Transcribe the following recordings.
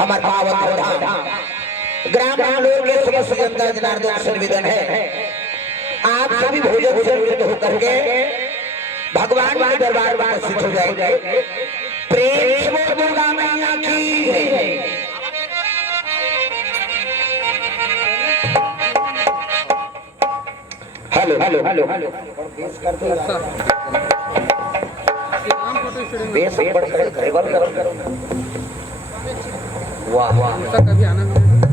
हमारे पावन धाम ग्राम लोग के समस्त जनता जनार्दन से निवेदन है आप सभी भोजन से निवृत्त होकर के भगवान के दरबार में उपस्थित हो जाएंगे। प्रेम से बोल दुर्गा मैया की। हेलो हेलो हेलो बेस कर दो बेस ऊपर से ट्रेवल करो। वाह वाह कभी आना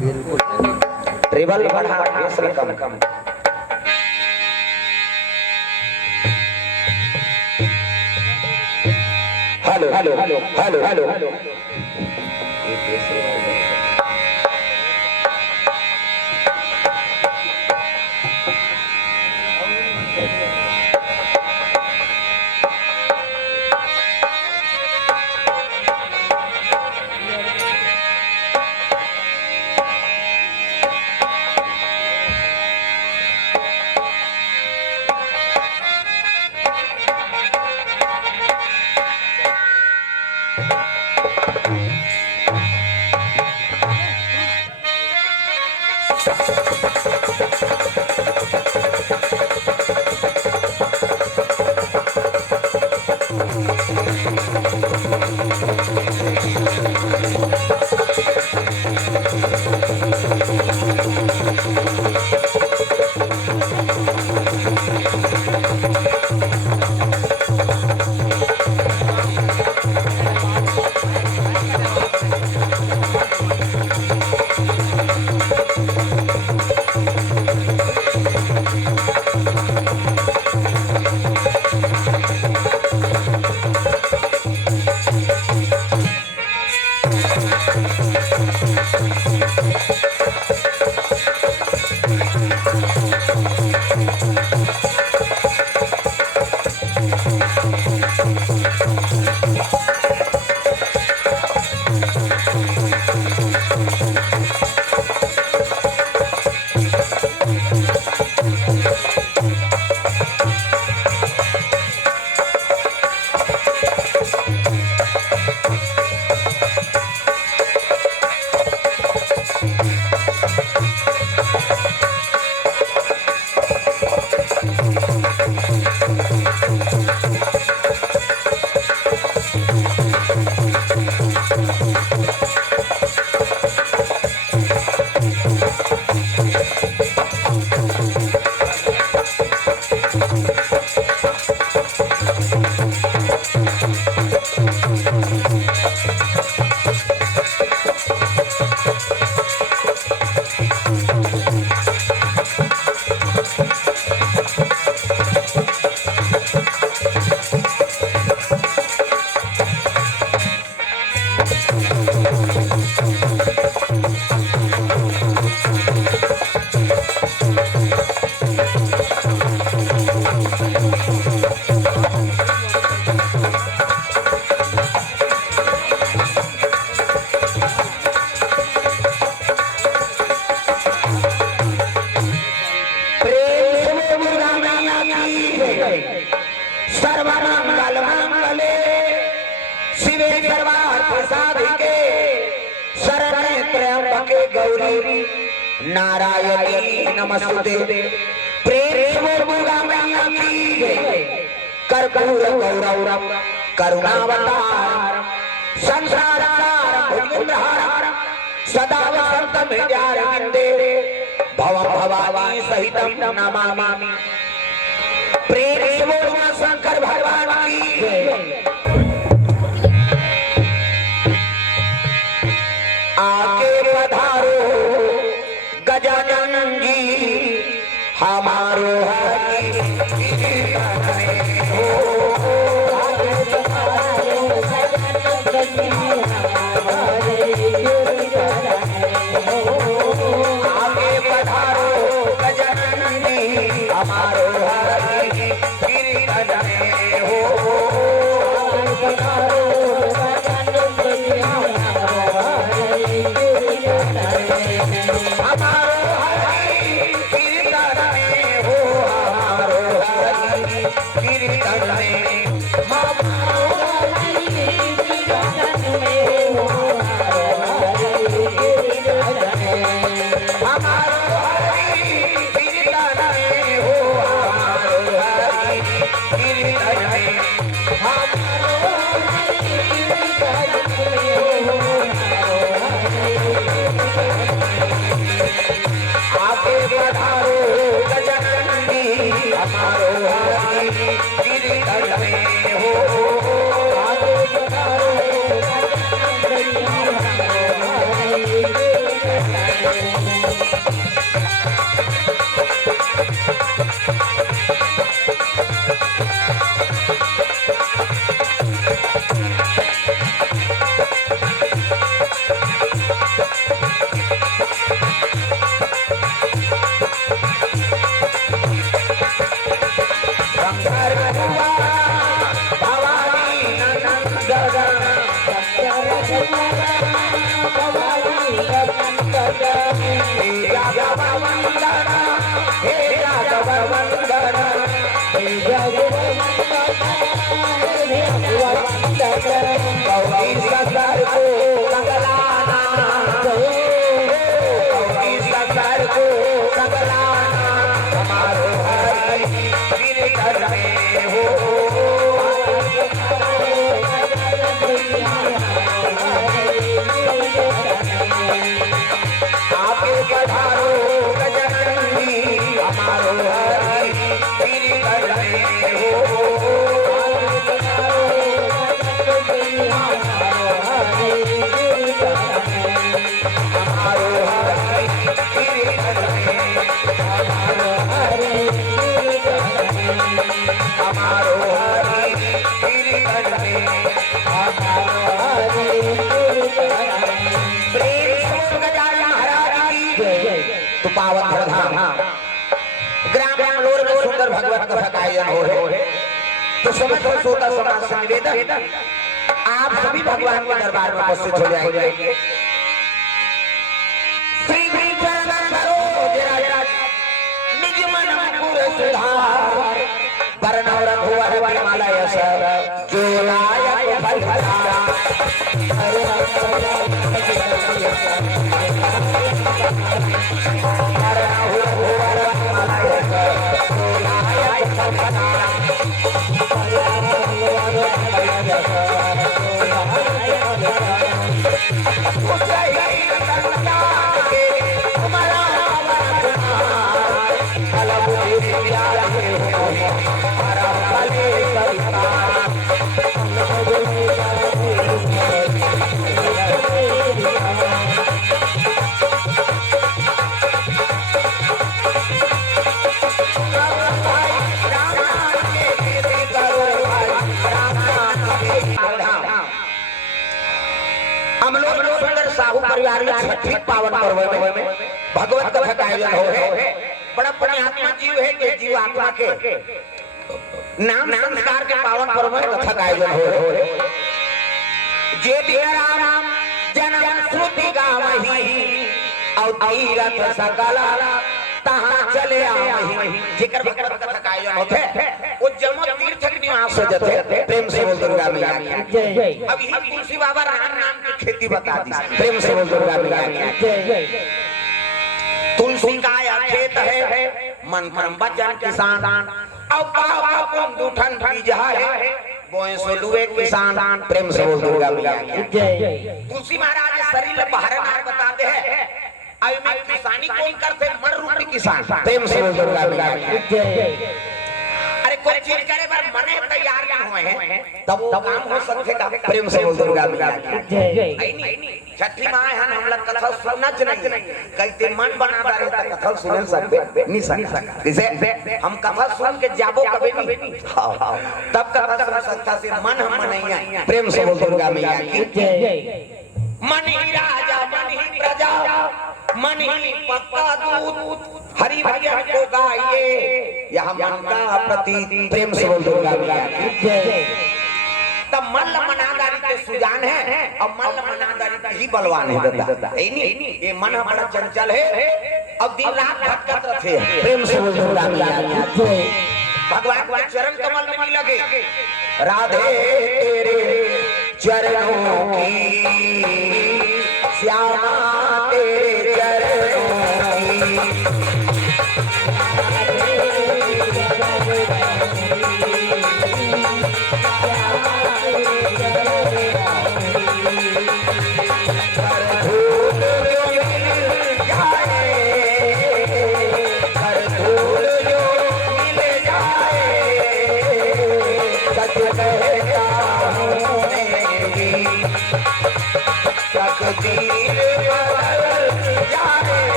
बिल्कुल ट्रेवल बढ़ा बेस कम hello hello hello hello hello hello सर्वमंगल मंगले शिवे सर्वार्थ साधिके शरण्ये त्र्यंबके गौरी नारायणी नमस्तुते। प्रेम से दुर्गा मैया की। कर्पूर गौरव करुणावतार संसार भुजगहार सदा वसंतम हृदयारविंदे भवं भवानी सहितं नमामि। प्रेम से शंकर भगवान की। आके पधारो गजानन जी हमारो हरि आके पधारो गजानन जी हमारो हरि हमारो हरि कीर्तन में हो। तो समझ सोता समाज से निवेदन आप सभी भगवान के दरबार में उपस्थित हो जाएंगे। निज मन मुकुर सुधार वरण रघुवर माला यश जो लायक फल फला छठी पावन पर्व में भगवत कथा का आयोजन हो है। बड़ा पुण्यात्मा जीव है कि जीव आत्मा के नाम संस्कार के पावन पर्व में कथा का आयोजन हो है। जे राम जन्म श्रुति गावही और तीरथ सकला तहां चले आवही जेकर भगवत कथा का आयोजन होते वो जम तीर्थ के निवास हो जाते। प्रेम से बोल दुर्गा मैया जय जय। अब ही तुलसी बाबा राम नाम की खेती बता दी। प्रेम से बोल दुर्गा मैया जय जय। तुलसी का खेत है मन कर्म वचन किसान अब बाबा को दूठन बीज है बोए सो लुए किसान। प्रेम से बोल दुर्गा मैया जय जय। तुलसी महाराज शरीर बाहर नार बताते हैं आई में किसानी कौन करते मर रूपी किसान। प्रेम से बोल दुर्गा मैया जय जय। अरे कोई चीज करे पर मने तैयार नहीं हुए हैं तब वो काम हो सकते का। प्रेम से बोल दुर्गा मैया जय जय। छठी माँ है हम लोग कथा सुनना चाहिए कहते मन बनाता रहता कथा सुन सकते नहीं सकते जैसे हम कथा सुन के जाबो कभी नहीं तब कथा सुन सकता से मन हम नहीं। प्रेम से बोल दुर्गा मैया की जय जय। मन ही राजा मन ही प्रजा मन ही पक्का दूत हरि भजन को गाइए यह मन का प्रतीक। प्रेम से बोल दुर्गा मैया जय जय। तब मल्ल मनादारी के सुजान है और मल्ल मनादारी का ही बलवान है दादा ये मन हमारा चंचल है अब दिन रात भटकत रहते हैं। प्रेम से बोल दुर्गा मैया जय। भगवान के चरण कमल में नहीं लगे राधे तेरे चरणों की श्यामा तेरे चरणों की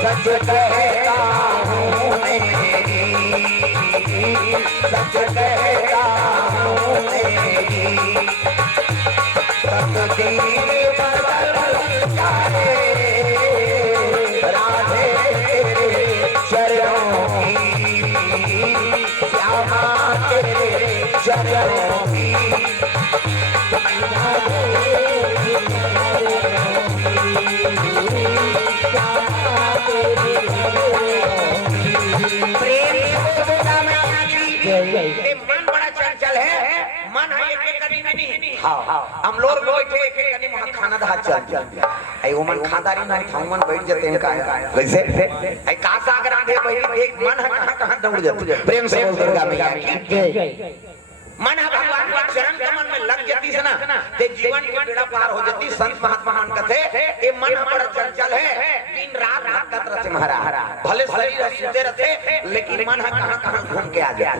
सच कहता हूँ मैं, सच कहता हूँ मैं, तकदीर बदल जाए राधे तेरे चरणों की, श्यामा तेरे चरणों की। मन बड़ा चंचल है, मन है एक करी नहीं। हाँ हम लोग बैठे एक करी वहाँ खाना धा चल आई वो मन खादारी नहीं था, मन बैठ जाते हैं का वैसे आई का सागर आधे पहले एक मन है कहाँ दौड़ जाते। प्रेम से बोल दुर्गा मैया की मन है भगवान के चरण कमल में लग जाती है ना ते जीवन की बेड़ा पार हो जाती। संत महात्मा मान कहते ये मन बड़ा चंचल है, दिन रात भटकत रहते महाराज, भले शरीर सीधे रहते लेकिन मन है कहाँ घूम के आ गया।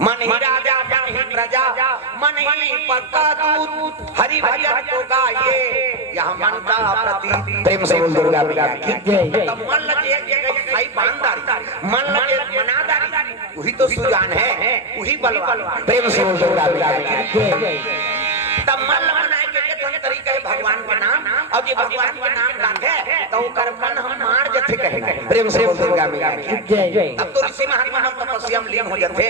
मन ही राजा मन ही प्रजा मन ही पक्का दूत, हरि भजन को गाइए यह मन का प्रतीक। प्रेम से बोल दुर्गा मैया की तब मन लगे एक जगह खाई बांधारी, मन लगे मनादारी, वही तो सुजान है, वही बलवान। प्रेम से दुर्गा मैया की तब मन मनाए के तन तरीका है भगवान के नाम, और ये भगवान के नाम रखे तो कर मन हम मार जथे कहेंगे। प्रेम से दुर्गा मैया की तब तो ऋषि महात्मा हम तपस्या में लीन हो जाते,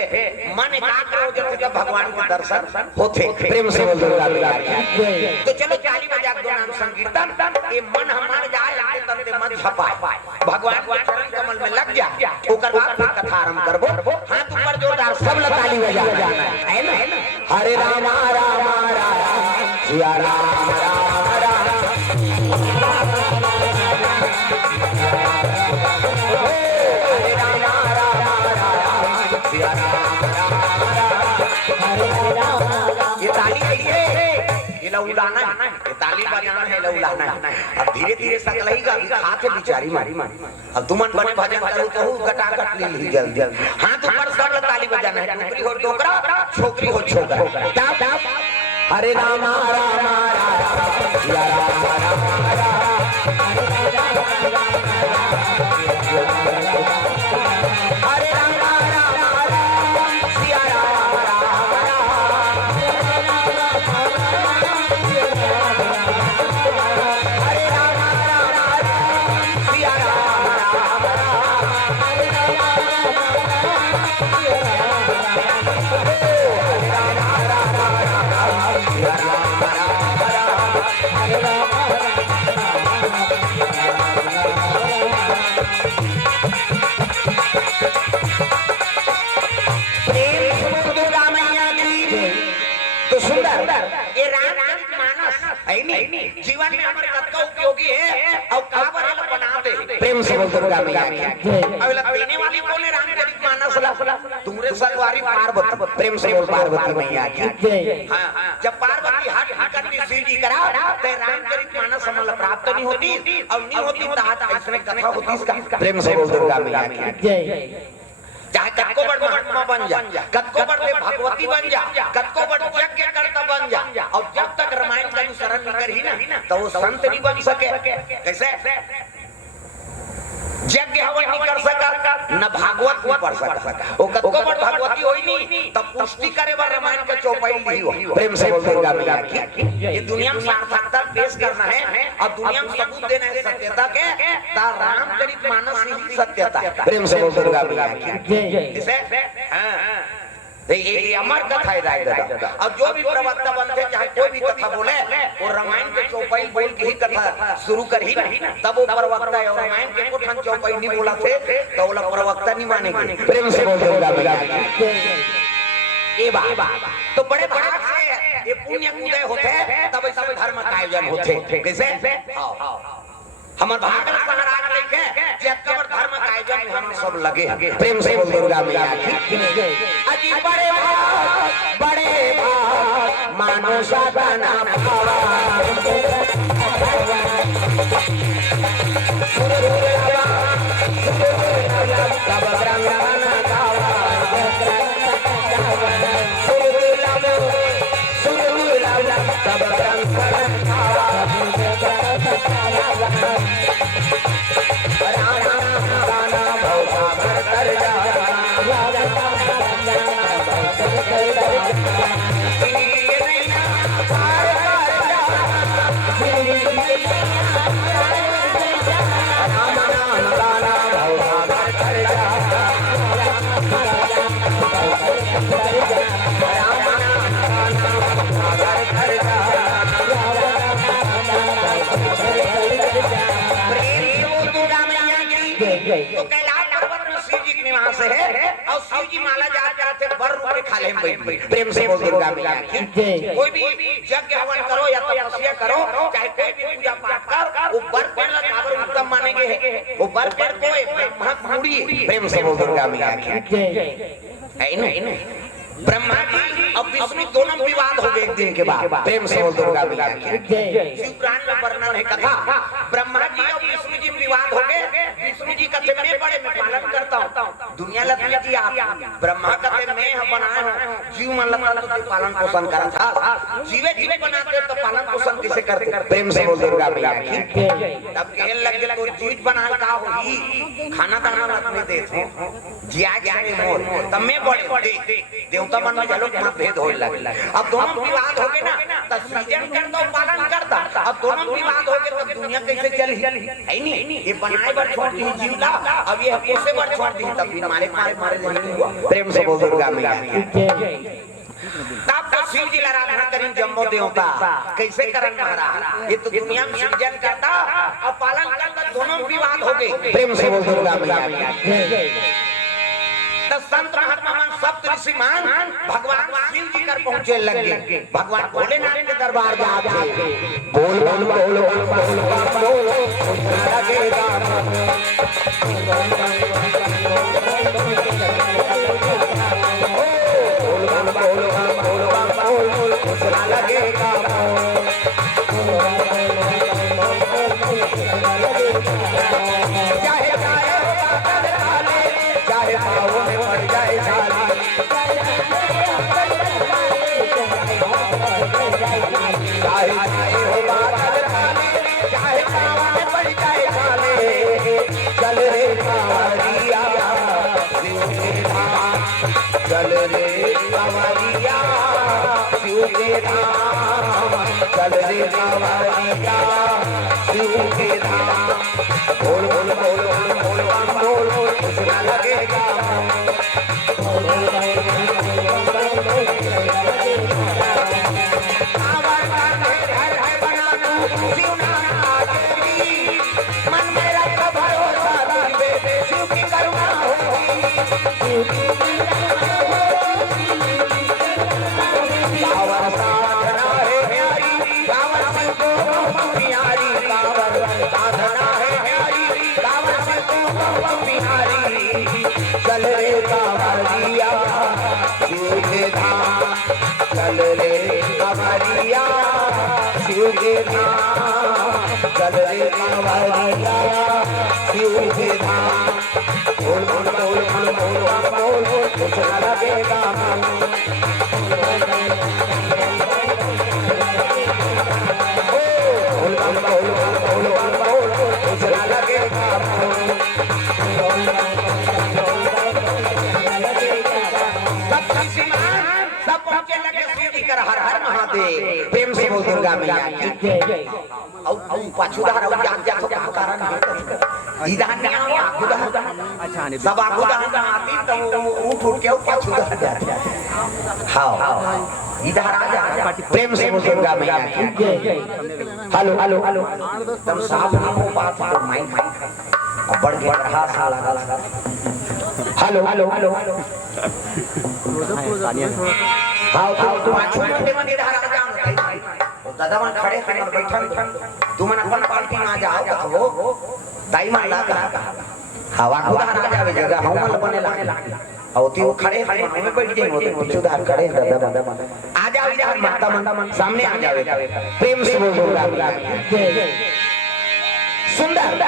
मन एकाग्र हो जाते जब भगवान के दर्शन होते। प्रेम से दुर्गा मैया की तो चलो 40 बजा दो नाम संकीर्तन, ये मन हमार जाए आए तन ते मन छपाए भगवान के चरण कमल में लग जा, ओकर बाद फिर कथा आरंभ करबो। हाथ ऊपर जोरदार सब ताली बजाना है ना। हरे राम राम राम सिया राम राम राम, हरे राम राम राम सिया राम राम। ये ताली के लिए ये लौलाना है, ये ताली बजाना है लौलाना है। अब धीरे धीरे सकलईगा खा के बिचारी मारी अब तुमन बने भजन करो तो गटागट ले ली जल्दी। हाथ ऊपर सब ताली बजाना है, टोकरी हो टोकरा छोकरी हो छोकरा। टाप हरे राम राम राम सिया राम राम राम, हरे राम राम राम सिया राम राम राम, हरे राम राम राम सिया राम राम जीवन में हमारे कत्का उपयोगी है और काबर बना दे। प्रेम से बोल दुर्गा मैया की अगला पीने वाली बोले रामचरितमानस तुमरे सलवारी पार्वती। प्रेम से बोल पार्वती मैया की। हाँ जब पार्वती हट करती सीधी करा तो रामचरितमानस हमल प्राप्त नहीं होती और नहीं होती तो आज इसमें कथा होती इसका। प्रेम से बोल दुर्गा मैया की चाहे कत्को बड़ महात्मा बन जा, कत्को बड़ भगवती बन जा, कत्को बड़ यज्ञ करता बन जा, और जब तक रामायण का अनुसरण नहीं करी ना तो वो संत नहीं बन सके। कैसे यज्ञ हवन नहीं कर सका न भागवत नहीं पढ़ सका, वो कत्को बड़ भगवती होई नहीं तब पुष्टि करे बार रामायण के चौपाई नहीं हो। प्रेम से बोल दुर्गा मैया की ये दुनिया में सार्थकता पेश करना है और दुनिया में सबूत देना है सत्यता के, ता रामचरितमानस ही सत्यता। प्रेम से बोल दुर्गा मैया की। ये अमर कथा है दादा, और जो भी प्रवक्ता बनते चाहे कोई भी कथा बोले वो रामायण के चौपाई बोल के ही कथा शुरू कर ही ना तब वो प्रवक्ता है। और रामायण के कोठन चौपाई नहीं बोला थे तो वो प्रवक्ता नहीं मानेंगे। प्रेम से बोल दुर्गा मैया की। ए बा तो बड़े भाग से ये पुण्य उदय होते तब ऐसा धर्म का आयोजन होते। कैसे हमर भागल महाराज लेके जकबर धर्म का आयोजन हम सब लगे। प्रेम से बोल दुर्गा मैया की। अजी बड़े भाग मानो साधना पावा, तब ग्रंथन गावा, तब ग्रंथन गावा। तो कैलाश पर्वत में शिव जी के निवास है और शिव जी माला जा जाते बर रूप के खाले में बैठ प्रेम से बोल दुर्गा मैया की कोई भी यज्ञ हवन करो या तपस्या करो चाहे कोई भी पूजा पाठ कर वो बर पेड़ काबर उत्तम मानेंगे वो बर पेड़ कोई ब्रह्मा पूरी प्रेम से बोल दुर्गा मैया की है नहीं ब्रह्मा जी और विष्णु दोनों विवाद हो गए एक दिन के बाद प्रेम से बोल दुर्गा मैया की शिव पुराण में वर्णन है कथा ब्रह्मा जी और विष्णु जी विवाद हो गए विष्णु जी कहते मैं बड़े मैं पालन करता हूँ दुनिया लगती जी आप ब्रह्मा कहते मैं बनाए हूँ जीव मन लगता तो पालन पोषण करा था जीवे जीवे बनाते तो पालन पोषण कैसे करते प्रेम से बोल दुर्गा मैया की तब कहने लगे तो जीव बना का होगी खाना दाना रखने देते जिया जाने मोर तब मैं बड़े देवता मन में चलो क्या भेद हो लगे अब दोनों विवाद हो गए ना तो सृजन करता पालन करता अब दोनों विवाद हो गए तो दुनिया कैसे चली है नहीं ये बनाए बर छोड़ दी जीवला अब ये कैसे बर छोड़ दी तब मारे मारे मारे नहीं हुआ प्रेम से बोल दुर्गा मैया तब तो शिव जी आराधना करें जम्मो देवता कैसे करन महाराज ये तो दुनिया में सृजन करता और पालन करता दोनों विवाद हो गए प्रेम से बोल दुर्गा मैया तो संत महात्मा मन सप्त ऋषि मान भगवान शिव जी कर पहुंचे लगे भगवान भोलेनाथ के दरबार जाते बोल बोल बोल बोल बोल लगेगा चल रे कांवरिया शिव के धाम चल रे कांवरिया शिव के धाम बोल बोल बोल बोल बोल बोल कुछ ना लगेगा मन में रख भरोसा शिव की करुणा होगी चल रे कांवरिया शिव के धाम चल रे कांवरिया शिव के धाम चल रे कांवरिया शिव के धाम बोल बोल बोल बोल बोल बोल बोल कुछ न लगेगा बोल बोल बोल बोल बोल बोल कुछ न लगेगा हर हर महादेव प्रेम से बोल दुर्गा मैया औ पाछुदार औ जान जा तो कारण है इधर में आओ आगुदा अच्छा ने सब आगुदा आती तो उठ के पाछुदार जाते हां इधर आ जा प्रेम से बोल दुर्गा मैया हेलो हेलो हेलो तुम साफ ना हो बात तो माइक अब बढ़ के रहा साला हेलो हेलो हेलो हां तो पाछू में इधर आ जाओ दादा मन खड़े खड़े बैठन तुम मन अपन पार्टी में आ जाओ कहो दाई मन ला हवा को आ जावे जगह हम मन बने लागे और ती वो खड़े खड़े में बैठ जाए होते पीछे उधर खड़े दादा आ जाओ इधर माता मन सामने आ जावे प्रेम से बोल दुर्गा सुंदर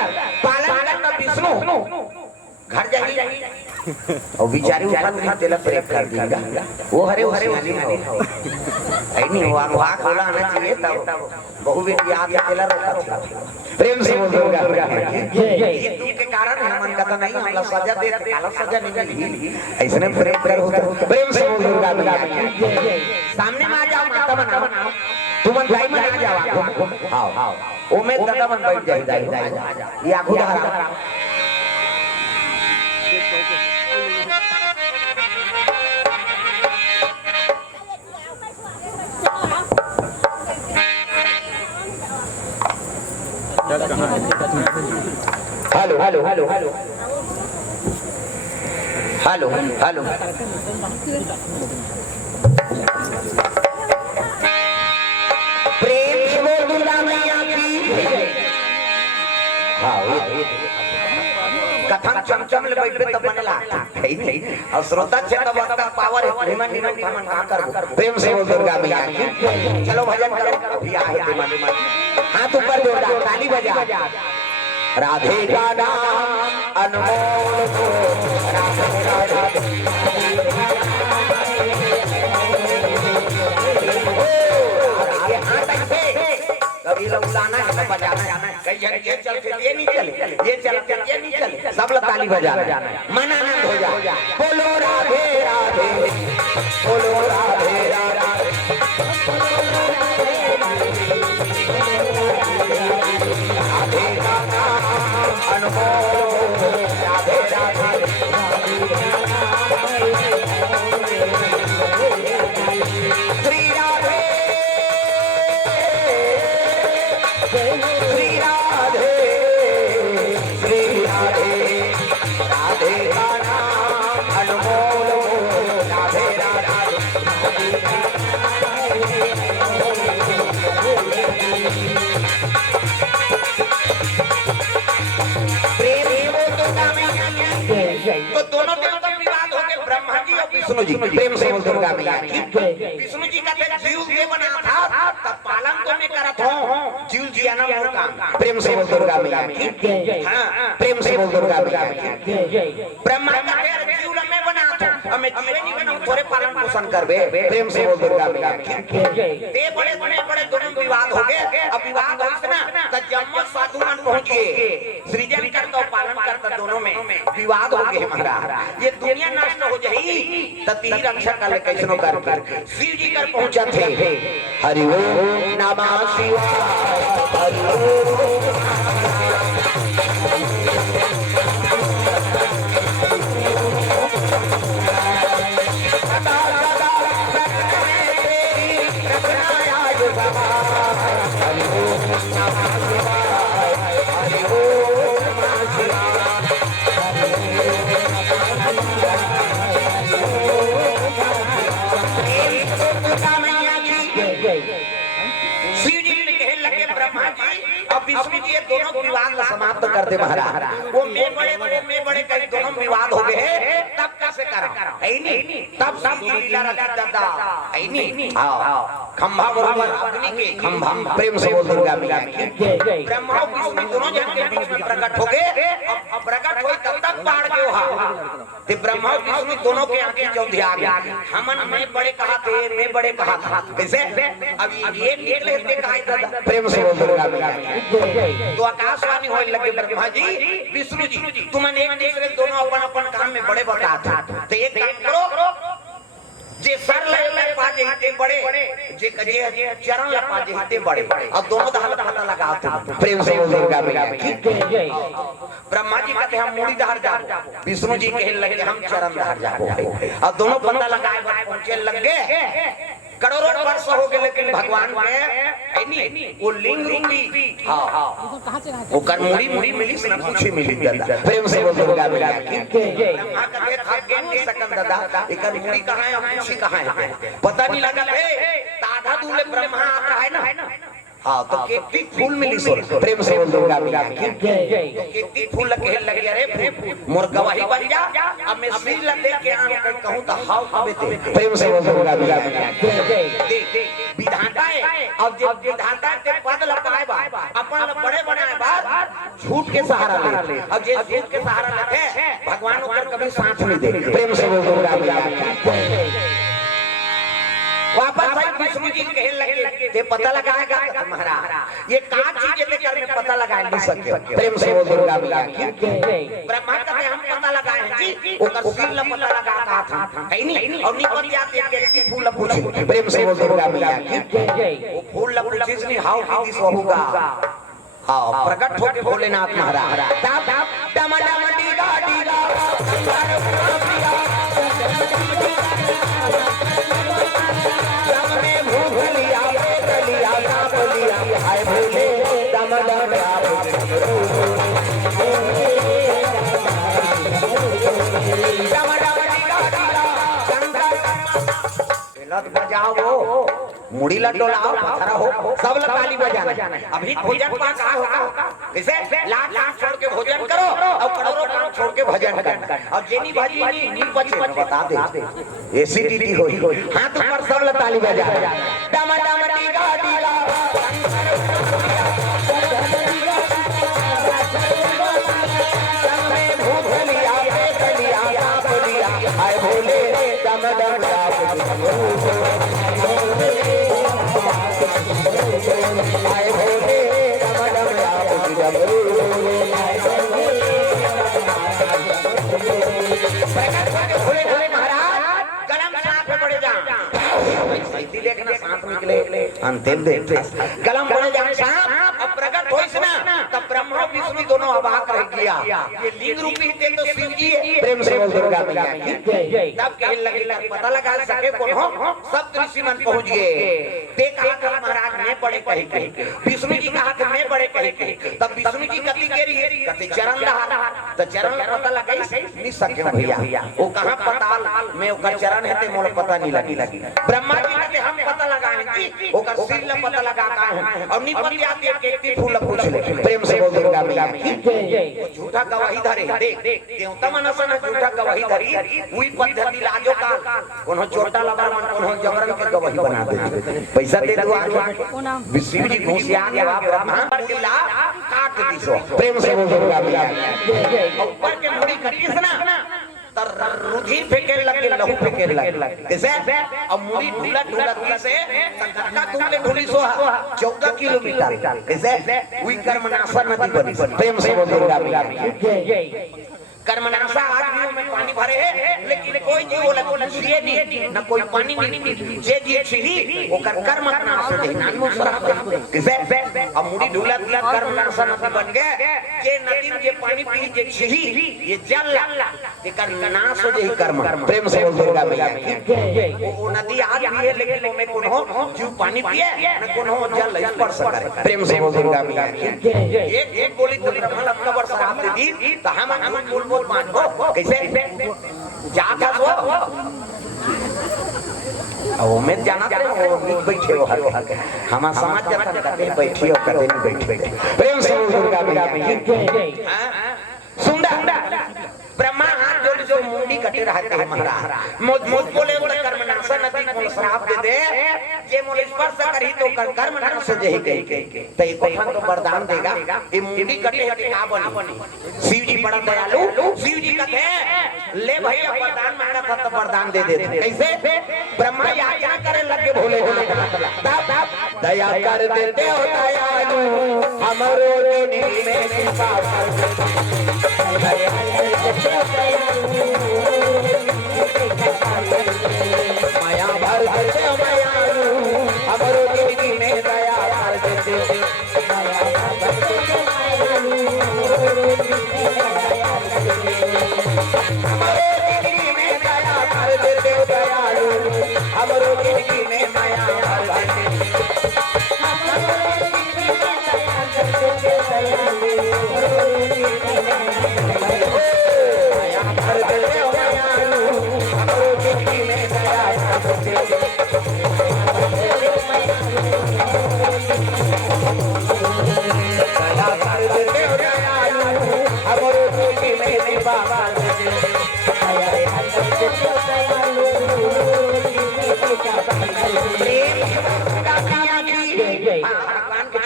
पालन का विष्णु घर जाई और बिचारी उठा तेला ब्रेक कर देगा वो हरे हरे ऐ नहीं हुआ वहां खोला आना चाहिए तब बहु बेटी आप तेला रखा था प्रेम से बोल दुर्गा ये दुख के कारण मन का तो नहीं हमला सजा दे काला सजा नहीं मिली ऐसने ब्रेक कर होता प्रेम से बोल दुर्गा सामने में आ जाओ माता बनाओ तुम दाई में आ जाओ हां ओ में दादा मन बैठ जाए ये आगू धारा कहाँ है hello hello hello hello hello hello प्रेम से बोल दुर्गा मैया की। हाँ कथन चमचम ले बैठे तब बनेला नहीं और श्रोता छे तब का पावर है निमन निमन थमन का करबो प्रेम से बोल दुर्गा मैया की। चलो भजन करो अभी आए थे मन हाथ ऊपर जोड़ा ताली बजा। राधे का नाम अनमोल को राधे राधे कभी लोग गाना है बजाना है कहीं जन ये चल के ये नहीं चले ये चल के ये नहीं चले सब लोग ताली बजाना है मन आनंद हो जा। बोलो राधे राधे बोलो राधे राधे राधे का नाम अनमोल राधे राधे श्री राधे श्री राधे श्री राधे राधे का नाम अनमोल राधे राधे तो दोनों देवता विवाद हो गए ब्रह्मा जी और विष्णु जी प्रेम से बोल दुर्गा मैया की। विष्णु जी का जीव दे बना था तब पालन तो मैं करत हूं जीव जी आना मोर काम प्रेम से बोल दुर्गा मैया की। हां प्रेम से बोल दुर्गा मैया की। ब्रह्मा का जीव मैं बना था हमें जीव नहीं बना तोरे पालन पोषण करबे प्रेम से बोल दुर्गा मैया की। ते बड़े बड़े बड़े दोनों विवाद हो गए। अब विवाद हो ना तो जम्मू साधु मन पहुंच गए सृजन करता पालन करता दोनों में विवाद हो गए महाराज। ये दुनिया नष्ट हो जाई तती रक्षा कर ले कैसनो कर शिव जी कर पहुंचा थे। हरि ओम नमः शिवाय हरि ओम सदा सदा में तेरी रखना आज बाबा। हरि ओम नमः शिवाय हरि ओम नमः शिवाय शिव जी ने कहे लगे ब्रह्मा जी अब विष्णु जी दोनों विवाद समाप्त कर दे महाराज। वो मैं बड़े कई दोनों विवाद हो गए तब कैसे करा है नहीं तब सब लीला रखा दादा है नहीं। हां खंभा बराबर अग्नि के खंभा प्रेम से बोल दुर्गा मैया की। ब्रह्मा और विष्णु दोनों जन के बीच में प्रकट हो गए। अब प्रकट हुई तब तक बाढ़ गयो हा ते ब्रह्मा और विष्णु दोनों के आंखें चौंधी आ गई। हमन मैं बड़े कहा थे मैं बड़े कहा था कैसे अब ये निकले थे कहा दादा प्रेम से बोल दुर्गा मैया की। तो आकाशवाणी होने लगे ब्रह्मा जी विष्णु जी तुमने एक दूसरे दोनों अपन अपन काम में बड़े बताते तो एक काम करो जे सर ले पा जेते बड़े जे चरण ले पा जेते बड़े अब दोनों दहल पता लगाते प्रेम से बोल दुर्गा मैया की। ब्रह्मा जी कहते हम मूड़ी दहर जाबो विष्णु जी कहे लगे हम चरण दहर जाबो अब दोनों पता लगाए पहुंचे लग गए। करोड़ों वर्ष हो गए लेकिन भगवान के है नहीं वो लिंग रूपी हां वो कर मुड़ी मिली सब कुछ मिली दादा प्रेम से बोल दुर्गा मैया की। ब्रह्मा कहते थक गए नहीं सकन दादा एकर मुड़ी कहां है और कुछ कहां है पता नहीं लगा है आधा दूर ब्रह्मा आता है ना हां तो केती फूल मिली सो प्रेम से बोल दुर्गा मैया की। केती फूल लगे लगे अरे मोर गवाही बन जा अब मैं सिर लगे के आन कहूं तो हाउ हवे दे प्रेम से बोल दुर्गा मैया की। विधाता है अब जब विधाता के पद लगाए बा अपन बड़े बनाए बा झूठ के सहारा ले अब जे झूठ के सहारा लेते भगवान ऊपर कभी साथ नहीं दे प्रेम से बोल दुर्गा मैया की। वापस आई विष्णु जी कहे लगे ते पता लगाएगा महाराज ये का चीज ये कर में पता लगा नहीं सकते प्रेम से बोल दुर्गा मैया की। ब्रह्मा कहते हम पता लगाए हैं जी ओकर सिर ल पता लगाता था है नहीं और निकल जाते के फूल ल पूछे प्रेम से बोल दुर्गा मैया की। वो फूल ल पूछे नहीं हाउ दिस होगा हां प्रकट होके भोलेनाथ महाराज तब टमटा मंडी गाड़ी गा हाय भोले दमदम लत बजाओ मुड़ी लटोलाओ पथरा हो सब लोग ताली बजाना। अभी भोजन का कहा होगा कैसे लाख लाख छोड़ के भोजन करो और करोड़ों करोड़ छोड़ के भजन करो और जेनी भाजी नहीं बचे बता दे एसिडिटी होई हाथ ऊपर सब लोग ताली बजा डम डम टीका टीका आए भोले डम डम आए भोले भोले भोले महाराज गलम सांप में पड़े जा ऐसी देखना सांप निकले अंतिम देखते गलम पड़े जा सांप अब प्रकट हो इसना तब ब्रह्मा विष्णु दोनों अवाक रह गया ये लिंग रूपी थे तो शिव जी प्रेम से बोल दुर्गा मैया की तब कहने लगे पता लगा सके कौन हो सब ऋषि मन पहुंच गए ते कहा महाराज मैं बड़े कहे विष्णु जी कहा था मैं बड़े कहे तब विष्णु जी कति के रही कति चरण रहा तो चरण पता लगा नहीं सके भैया वो कहां पताल में ओकर चरण है ते मोल पता नहीं लगी ब्रह्मा जी कहते हम पता लगाए जी ओकर सिर ल पता लगा का है और नहीं पता आती है के फूल पूछ ले प्रेम से बोल दुर्गा मैया की झूठा गवाही धरे देख देवता मनसन झूठा गवाही धरी वही पद्धति लाजो का कोनो चोटा लगा मन कोनो जबरन के गवाही बना दे पैसा दे दो आज विष्णु जी घुसिया के ब्रह्मा पर के ला काट दीसो प्रेम से बोल दुर्गा मैया ऊपर के मुड़ी कटी से ना तर रुधिर फेंके लगे लहू फेंके लगे कैसे अब मुड़ी ढूला ढूला ढूला से संकटका तुमने ढूली सो 14 किलोमीटर कैसे वही कर्मनाशा नदी बनी प्रेम से बोल दुर्गा मैया कर्मनाशा आदमियों में पानी भरे है लेकिन कोई जीव बोला छिए नहीं न कोई पानी नहीं जे जी छिरी वो कर्म नाश दे नानमो शराब कैसे अब मुड़ी ढूला ढूला कर्मनाशा नदी बन गए जे नदी में जे पानी पी जे छिरी ये जल ये कर्म नाश हो जे कर्म प्रेम से बोल दुर्गा मैया वो नदी आज भी है लेकिन में कौन हो जीव पानी पिए न कौन हो जल स्पर्श करे प्रेम से बोल दुर्गा मैया एक गोली तो ब्रह्मा लक्का बर शराब दे दी तो हम बोल मानो कैसे जाता वो वो में जाना था वो नीचे बैठे हो हर हम समाज जाता करते बैठियो करते नहीं बैठे प्रेम से दुर्गा मैया सुंदर ब्रह्मा हाथ जोड़ जो मुंडी कटे रहते हैं महाराज मुझ बोले बोले कर्मनाशा नदी को श्राप दे दे जे मोल स्पर्श करी तो कर्म नाश हो जाई गई तो एक कोठन तो वरदान देगा ये मुंडी कटे हटे का बनी शिव जी बड़ा दयालु शिव जी कहते ले भैया वरदान मांगा था तो वरदान दे दे कैसे ब्रह्मा याचना करे लगे भोले तब दया कर दे देव दयालु हमरो नील में कृपा माया भर दे मायालु हमरो जिंदगी में दया कर दे माया भर दे मायालु हमरो जिंदगी में दया कर दे दयालु हमरो जिंदगी में माया भर दे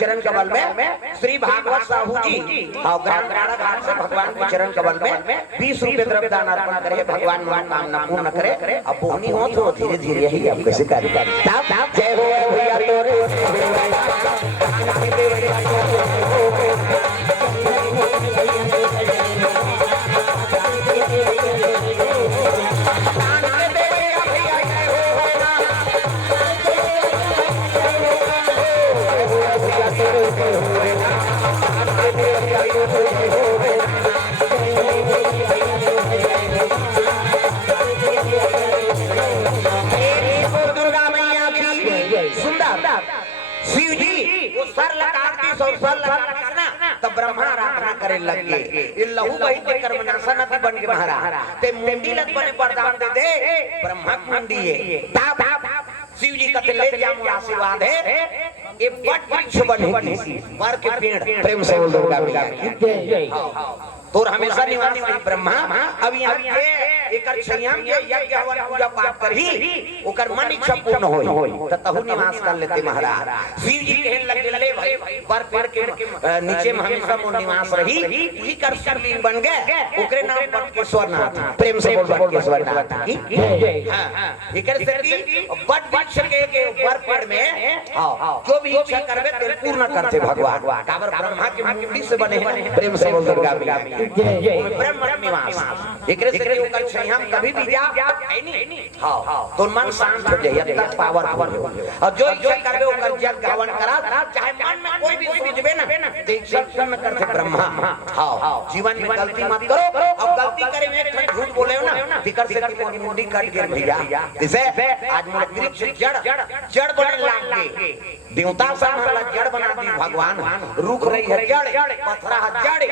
चरण कमल में श्री भागवत साहू जी और ग्राम घाट से भगवान के चरण कमल में 20 रुपए द्रव्यदान अर्पण करे भगवान मनोकामना पूर्ण करे अब बोहनी हो तो धीरे धीरे ही आप कैसे कार्य जय हो भैया तोरे दुर्गा मैया की सुंदर शिव जी वो सर लगाती सर लगाती ना तो तो ब्रह्मा आराधना करे लग गए। ये लहू बही के कर्मनाशा नदी बन के महाराज ते मुंडी लग बने वरदान दे दे ब्रह्मा मुंडी है ताप शिव जी का ले जाऊं आशीर्वाद है ये बट वृक्ष बने पर के पेड़ प्रेम से बोल दुर्गा मैया तो हमेशा निवासी ब्रह्मा अब यहाँ के एकर संयम के यज्ञ हवन पूजा पाठ करही ओकर मन इच्छा पूर्ण होई त तहु निवास कर लेते महाराज। शिव जी कहन लगे ले भाई पर पेड़ के नीचे में हमेशा मोर निवास रही ई कर शिवलिंग बन गए ओकरे नाम बटकेश्वरनाथ प्रेम से बोल बटकेश्वरनाथ की हां एकर से की बट वृक्ष के ऊपर पेड़ में जो भी इच्छा करबे ते पूर्ण करते भगवान काबर ब्रह्मा के मुंडी से बने प्रेम से बोल दुर्गा मैया ब्रह्म निवास एकरे से ओकर संयम कभी भी जा है नहीं हां तो मन शांत हो जाए तक पावरफुल हो और जो इच्छा करबे ओकर जग गावन करा चाहे मन में कोई भी सोचबे ना तो इच्छा में करते ब्रह्मा हां जीवन में गलती मत करो अब गलती करे में झूठ बोले हो ना फिकर से की मुंडी काट के भैया जैसे आज मोर वृक्ष जड़ बने लाग गए देवता सा वाला जड़ बना दी भगवान रुक रही है जड़ पथरा है जड़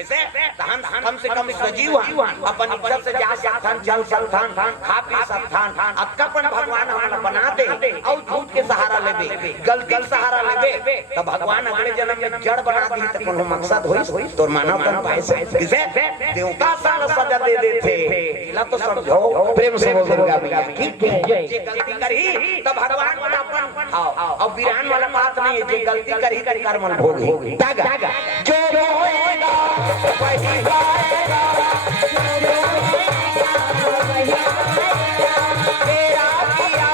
ऐसे हम कम से कम सजीव अपन इज्जत से जा सकथन चल सकथन खा पी सकथन अक्कापन भगवान हमरा बना दे और झूठ के सहारा लेबे गलती सहारा लेबे तो भगवान अगले जन्म में जड़ बना दी तो कोनो मकसद होई तो मानव तन पाए से किसे देवता सा सजा दे देते इला तो समझो प्रेम से बोल दुर्गा मैया की जे गलती करही तो भगवान अपन और वीरान वाला बात नहीं है जे गलती करही कर्म भोगी तागा जो होएगा वही गाएगा तेरा किया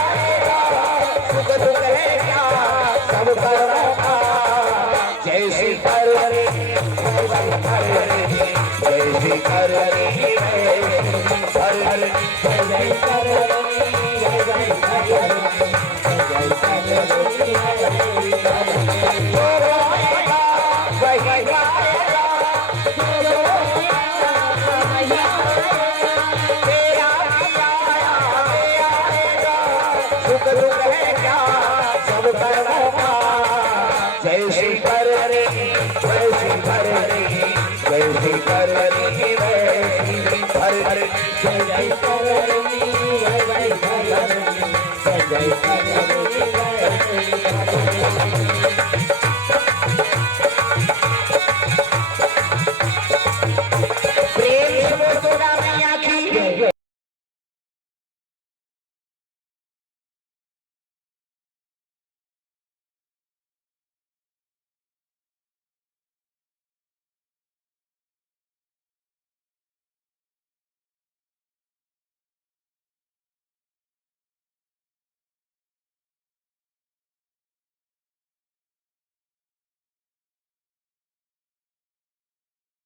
आएगा सुख दुख है क्या सब कर्मों का जैसी कर जैसी कर जय